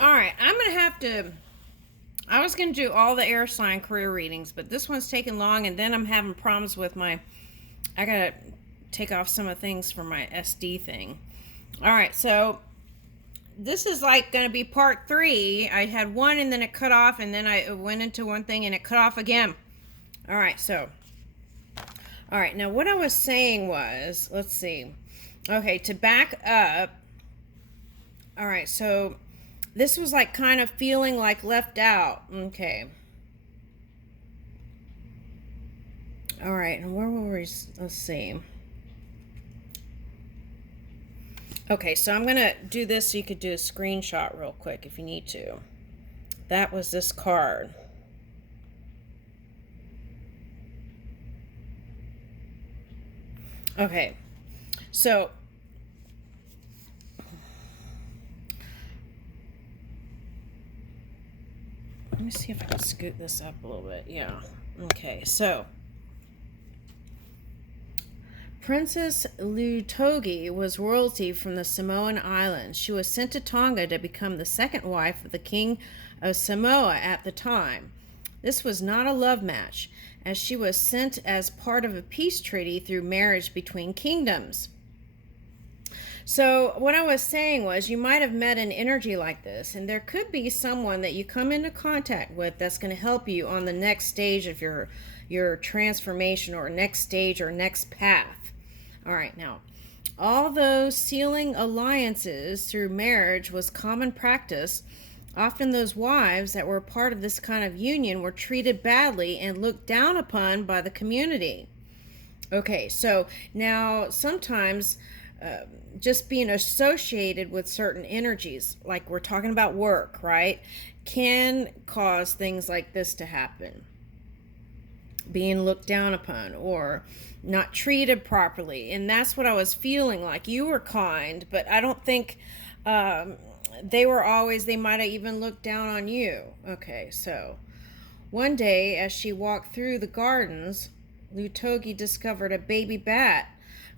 All right, I'm going to have to... I was going to do all the air sign career readings, but this one's taking long, and then I'm having problems with my... I got to take off some of the things from my SD thing. All right, so this is like going to be part 3. I had one, and then it cut off, and then I went into one thing, and it cut off again. All right, so... All right, now what I was saying was... Let's see. Okay, to back up... All right, so... This was like kind of feeling like left out. Okay. All right, and where were we? Let's see. Okay, so I'm going to do this so you could do a screenshot real quick if you need to. That was this card. Okay, so... Let me see if I can scoot this up a little bit. Yeah. Okay, so... Princess Lutogi was royalty from the Samoan Islands. She was sent to Tonga to become the second wife of the King of Samoa at the time. This was not a love match, as she was sent as part of a peace treaty through marriage between kingdoms. So what I was saying was you might have met an energy like this, and there could be someone that you come into contact with that's going to help you on the next stage of your transformation, or next stage, or next path. All right, now, although sealing alliances through marriage was common practice, often those wives that were part of this kind of union were treated badly and looked down upon by the community. Okay, so now sometimes just being associated with certain energies, like we're talking about work, right, can cause things like this to happen. Being looked down upon or not treated properly. And that's what I was feeling like. You were kind, but I don't think they might have even looked down on you. Okay, so one day as she walked through the gardens, Lutogi discovered a baby bat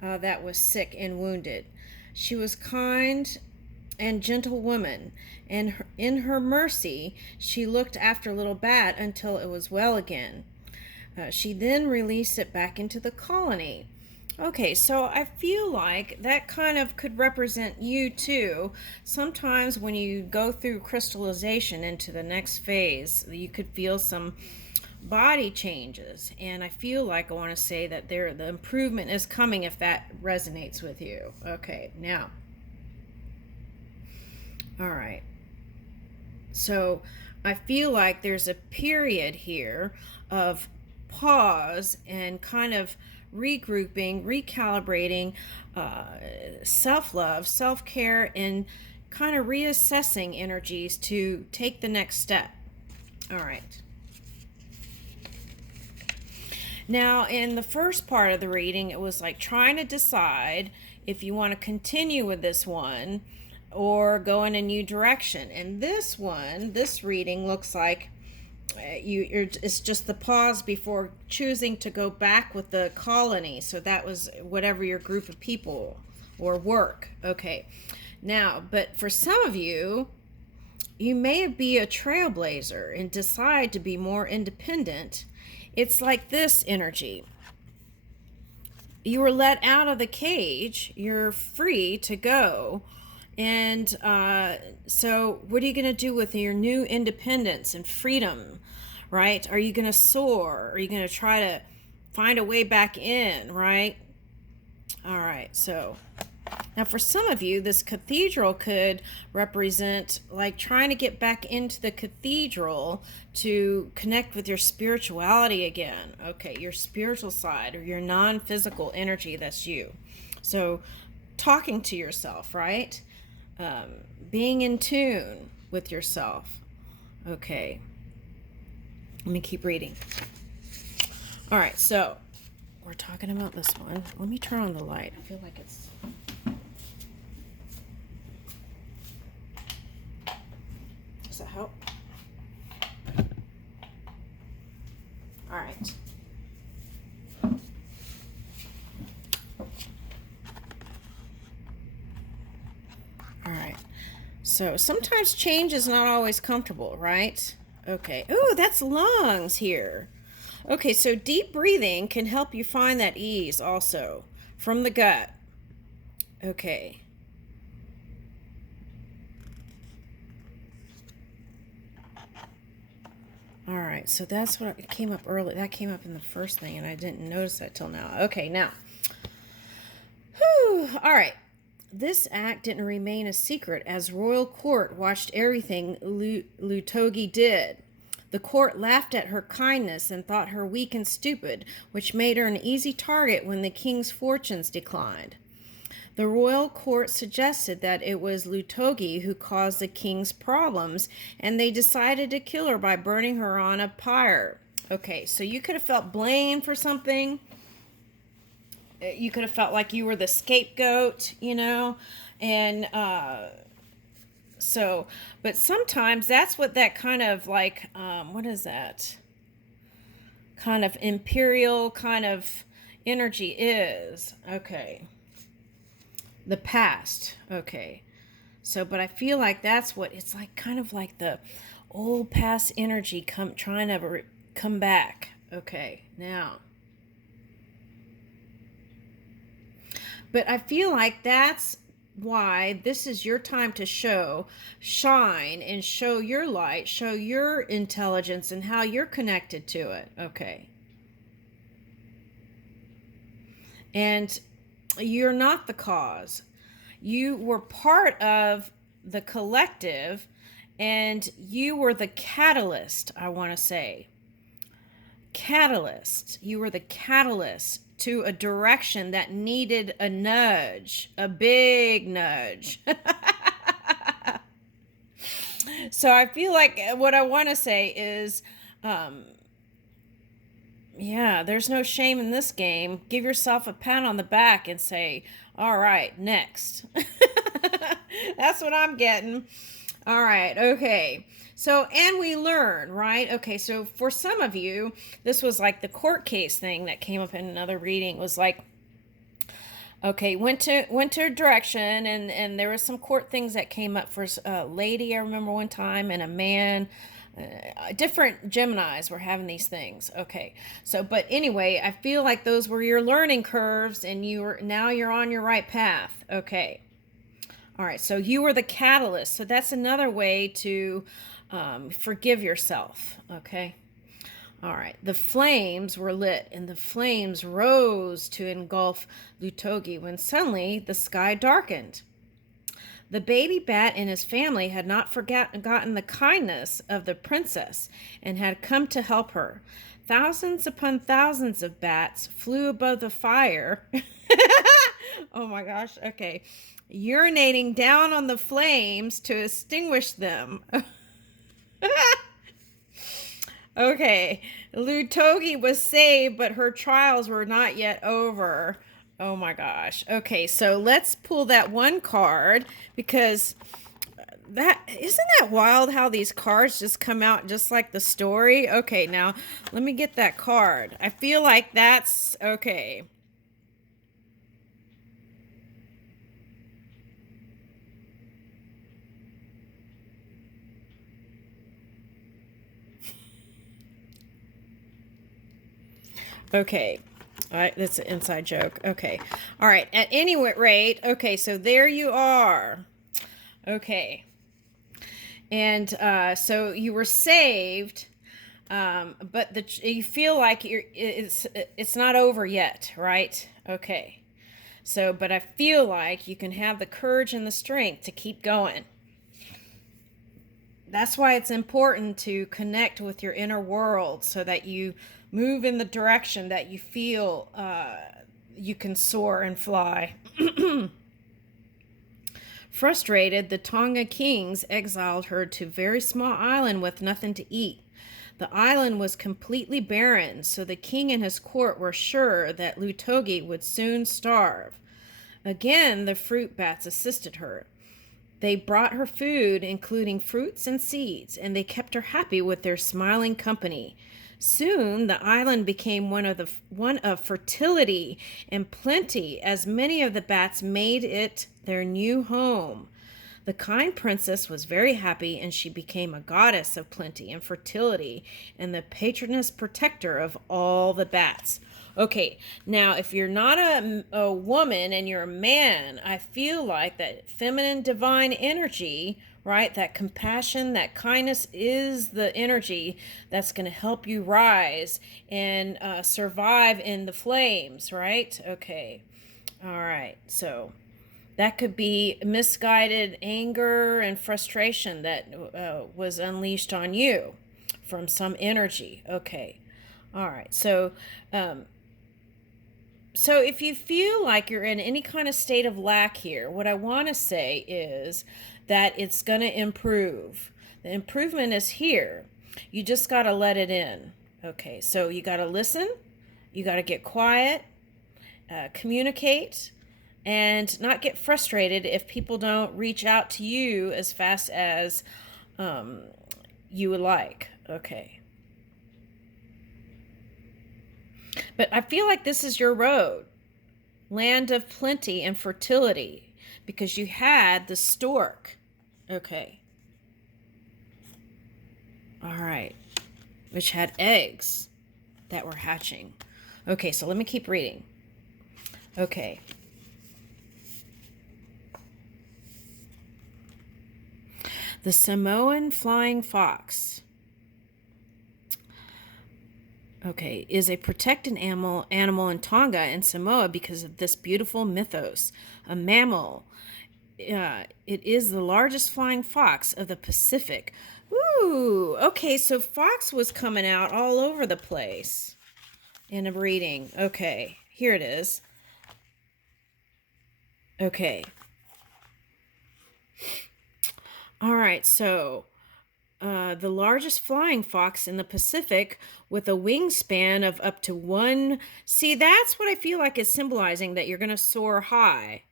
that was sick and wounded. She was kind and gentle woman, and in her mercy, she looked after little bat until it was well again. She then released it back into the colony. Okay, so I feel like that kind of could represent you too. Sometimes when you go through crystallization into the next phase, you could feel some body changes. And I feel like I want to say that the improvement is coming if that resonates with you. Okay, now. All right. So I feel like there's a period here of pause and kind of regrouping, recalibrating, self-love, self-care, and kind of reassessing energies to take the next step. All right. Now, in the first part of the reading, it was like trying to decide if you want to continue with this one or go in a new direction. And this one, this reading looks like it's just the pause before choosing to go back with the colony. So that was whatever your group of people or work. Okay. Now, but for some of you, you may be a trailblazer and decide to be more independent. It's like this energy. You were let out of the cage. You're free to go. And so what are you going to do with your new independence and freedom, right? Are you going to soar? Are you going to try to find a way back in, right? All right, so now for some of you, this cathedral could represent like trying to get back into the cathedral to connect with your spirituality again. Okay, your spiritual side or your non-physical energy, that's you. So talking to yourself, right? Being in tune with yourself. Okay. Let me keep reading. All right, so we're talking about this one. Let me turn on the light. I feel like it's... Does that help? All right. All right. So sometimes change is not always comfortable, right? Okay. Oh, that's lungs here. Okay, so deep breathing can help you find that ease also from the gut. Okay. All right, so that's what came up early. That came up in the first thing, and I didn't notice that till now. Okay, now. Whew, all right. This act didn't remain a secret as royal court watched everything Lutogi did. The court laughed at her kindness and thought her weak and stupid, which made her an easy target when the king's fortunes declined. The royal court suggested that it was Lutogi who caused the king's problems, and they decided to kill her by burning her on a pyre. Okay, so you could have felt blamed for something. You could have felt like you were the scapegoat, and but sometimes that's what that kind of like, what is that? Kind of imperial kind of energy is. Okay. The past. Okay. So, but I feel like that's what it's like, kind of like the old past energy trying to come back. Okay. Now. But I feel like that's why this is your time to shine, and show your light, show your intelligence and how you're connected to it. Okay. And you're not the cause. You were part of the collective, and you were the catalyst, I want to say. Catalyst. You were the catalyst to a direction that needed a nudge, a big nudge. So I feel like what I want to say is, yeah, there's no shame in this game. Give yourself a pat on the back and say, all right, next. That's what I'm getting. All right, okay. So, and we learn, right? Okay, so for some of you, this was like the court case thing that came up in another reading. Was like, okay, went to a direction, and there was some court things that came up for a lady, I remember one time, and a man. Different Geminis were having these things. Okay, so but anyway, I feel like those were your learning curves, and now you're on your right path. Okay, all right, so you were the catalyst. So that's another way to forgive yourself. Okay, all right. The flames were lit, and the flames rose to engulf Lutogi when suddenly the sky darkened. The baby bat and his family had not forgotten the kindness of the princess and had come to help her. Thousands upon thousands of bats flew above the fire. Oh my gosh, okay. Urinating down on the flames to extinguish them. Okay, Lutogi was saved, but her trials were not yet over. Oh my gosh. Okay, so let's pull that one card, because that isn't that wild how these cards just come out just like the story. Okay, now let me get that card. I feel like that's okay. Okay. All right, that's an inside joke. Okay. All right. At any rate, okay, so there you are. Okay. And so you were saved, but you feel like it's not over yet, right? Okay. So, but I feel like you can have the courage and the strength to keep going. That's why it's important to connect with your inner world, so that you move in the direction that you feel you can soar and fly. Frustrated, the Tonga kings exiled her to a very small island with nothing to eat. The island was completely barren, so the king and his court were sure that Lutogi would soon starve. Again, the fruit bats assisted her. They brought her food, including fruits and seeds, and they kept her happy with their smiling company. Soon the island became one of fertility and plenty, as many of the bats made it their new home. The kind princess was very happy, and she became a goddess of plenty and fertility and the patroness protector of all the bats. Okay, now if you're not a woman and you're a man, I feel like that feminine divine energy, right? That compassion, that kindness is the energy that's going to help you rise and survive in the flames, right? Okay, all right, so that could be misguided anger and frustration that was unleashed on you from some energy. Okay, all right, so if you feel like you're in any kind of state of lack here, what I want to say is that it's going to improve. The improvement is here. You just got to let it in. Okay, so you got to listen. You got to get quiet, communicate, and not get frustrated if people don't reach out to you as fast as you would like. Okay. But I feel like this is your road, land of plenty and fertility, because you had the stork. Okay. All right. Which had eggs that were hatching. Okay, so let me keep reading. Okay. The Samoan flying fox, okay, is a protected animal in Tonga and Samoa because of this beautiful mythos. A mammal. It is the largest flying fox of the Pacific. Ooh, okay, so fox was coming out all over the place in a reading. Okay, here it is. Okay. All right, so the largest flying fox in the Pacific with a wingspan of up to one. See, that's what I feel like is symbolizing that you're going to soar high.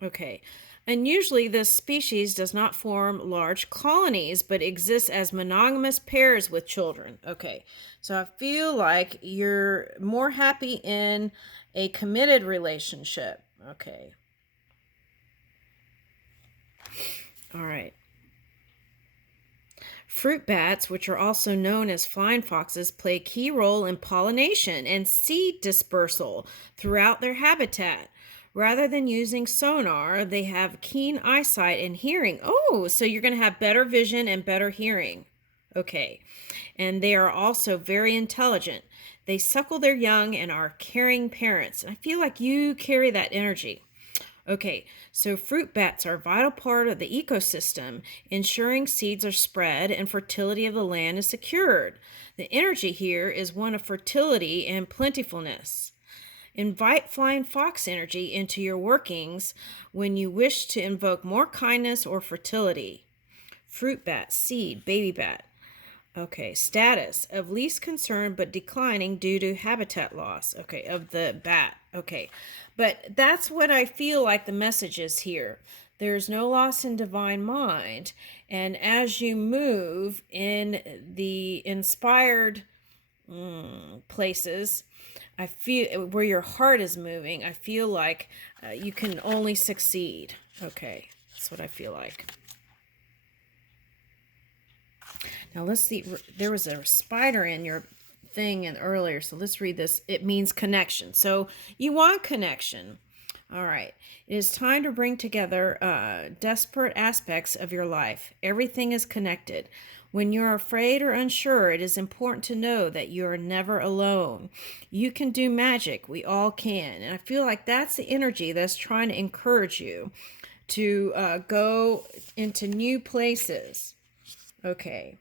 Okay. And usually this species does not form large colonies, but exists as monogamous pairs with children. Okay. So I feel like you're more happy in a committed relationship. Okay. All right. Fruit bats, which are also known as flying foxes, play a key role in pollination and seed dispersal throughout their habitat. Rather than using sonar, they have keen eyesight and hearing. Oh, so you're going to have better vision and better hearing. Okay. And they are also very intelligent. They suckle their young and are caring parents. I feel like you carry that energy. Okay, so fruit bats are a vital part of the ecosystem, ensuring seeds are spread and fertility of the land is secured. The energy here is one of fertility and plentifulness. Invite flying fox energy into your workings when you wish to invoke more kindness or fertility. Fruit bat, seed, baby bat. Okay, status of least concern but declining due to habitat loss. Okay, of the bat. Okay, but that's what I feel like the message is here. There's no loss in divine mind. And as you move in the inspired places, I feel where your heart is moving, I feel like you can only succeed. Okay, that's what I feel like. Now let's see, there was a spider in your thing and earlier, so let's read this. It means connection. So you want connection. All right. It is time to bring together desperate aspects of your life. Everything is connected. When you're afraid or unsure, it is important to know that you are never alone. You can do magic. We all can. And I feel like that's the energy that's trying to encourage you to go into new places. Okay.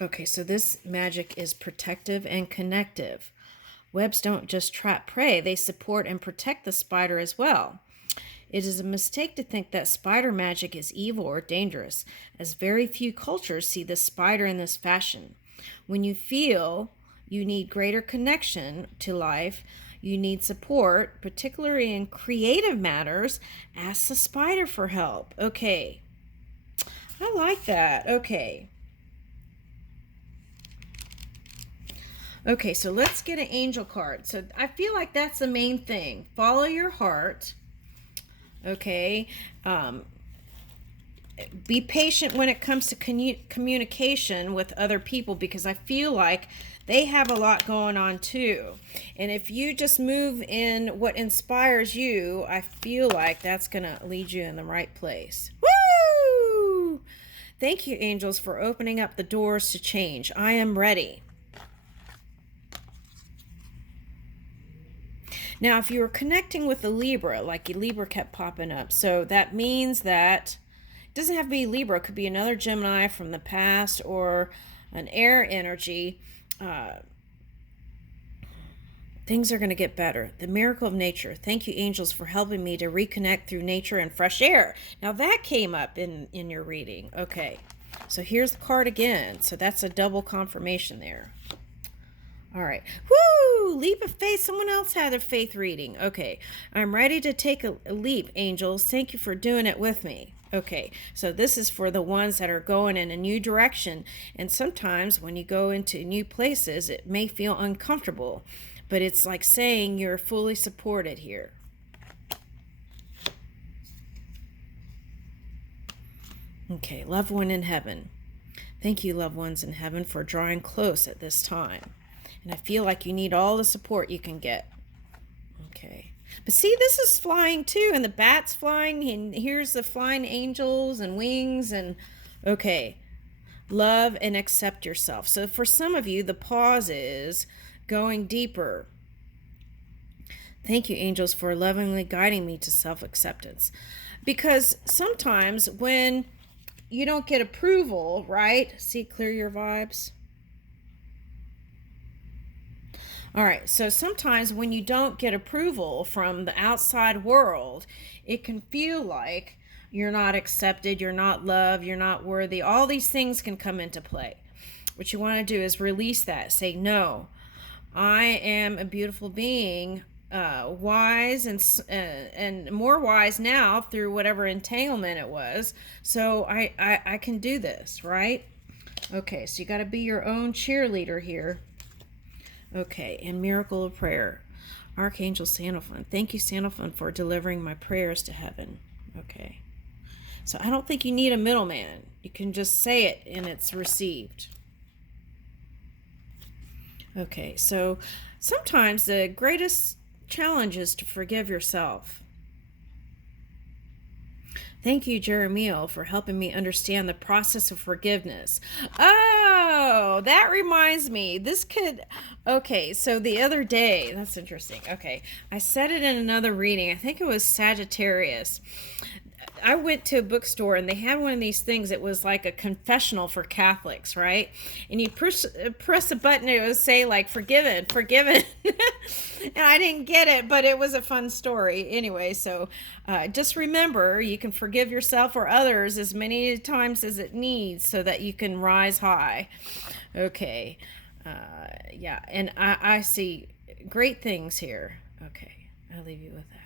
Okay, so this magic is protective and connective. Webs don't just trap prey, they support and protect the spider as well. It is a mistake to think that spider magic is evil or dangerous, as very few cultures see the spider in this fashion. When you feel you need greater connection to life, you need support, particularly in creative matters, ask the spider for help. Okay, I like that. Okay. Okay, so let's get an angel card. So I feel like that's the main thing. Follow your heart. Okay. Be patient when it comes to communication with other people, because I feel like they have a lot going on too. And if you just move in what inspires you, I feel like that's going to lead you in the right place. Woo! Thank you, angels, for opening up the doors to change. I am ready. Now, if you were connecting with a Libra, like a Libra kept popping up, so that means that it doesn't have to be Libra. It could be another Gemini from the past or an air energy. Things are going to get better. The miracle of nature. Thank you, angels, for helping me to reconnect through nature and fresh air. Now, that came up in your reading. Okay, so here's the card again. So that's a double confirmation there. All right. Woo! Leap of faith. Someone else had a faith reading. Okay. I'm ready to take a leap, angels. Thank you for doing it with me. Okay. So this is for the ones that are going in a new direction. And sometimes when you go into new places, it may feel uncomfortable. But it's like saying you're fully supported here. Okay. Loved one in heaven. Thank you, loved ones in heaven, for drawing close at this time. And I feel like you need all the support you can get. Okay. But see, this is flying too, and the bat's flying, and here's the flying angels and wings, and okay. Love and accept yourself. So for some of you, the pause is going deeper. Thank you, angels, for lovingly guiding me to self-acceptance. Because sometimes when you don't get approval, right? See, clear your vibes. All right, so sometimes when you don't get approval from the outside world, it can feel like you're not accepted, you're not loved, you're not worthy. All these things can come into play. What you want to do is release that. Say, no, I am a beautiful being, wise and more wise now through whatever entanglement it was. So I can do this, right? Okay, so you got to be your own cheerleader here. Okay, and miracle of prayer. Archangel Sandalphon. Thank you, Sandalphon, for delivering my prayers to heaven. Okay. So I don't think you need a middleman. You can just say it and it's received. Okay, so sometimes the greatest challenge is to forgive yourself. Thank you, Jeremiel, for helping me understand the process of forgiveness. Oh, that reminds me. This could... Okay, so the other day... That's interesting. Okay, I said it in another reading. I think it was Sagittarius. I went to a bookstore and they had one of these things. It was like a confessional for Catholics, right? And you press a button, it would say like forgiven. And I didn't get it, but it was a fun story anyway. So just remember, you can forgive yourself or others as many times as it needs so that you can rise high. Okay. Yeah, and I see great things here. Okay, I'll leave you with that.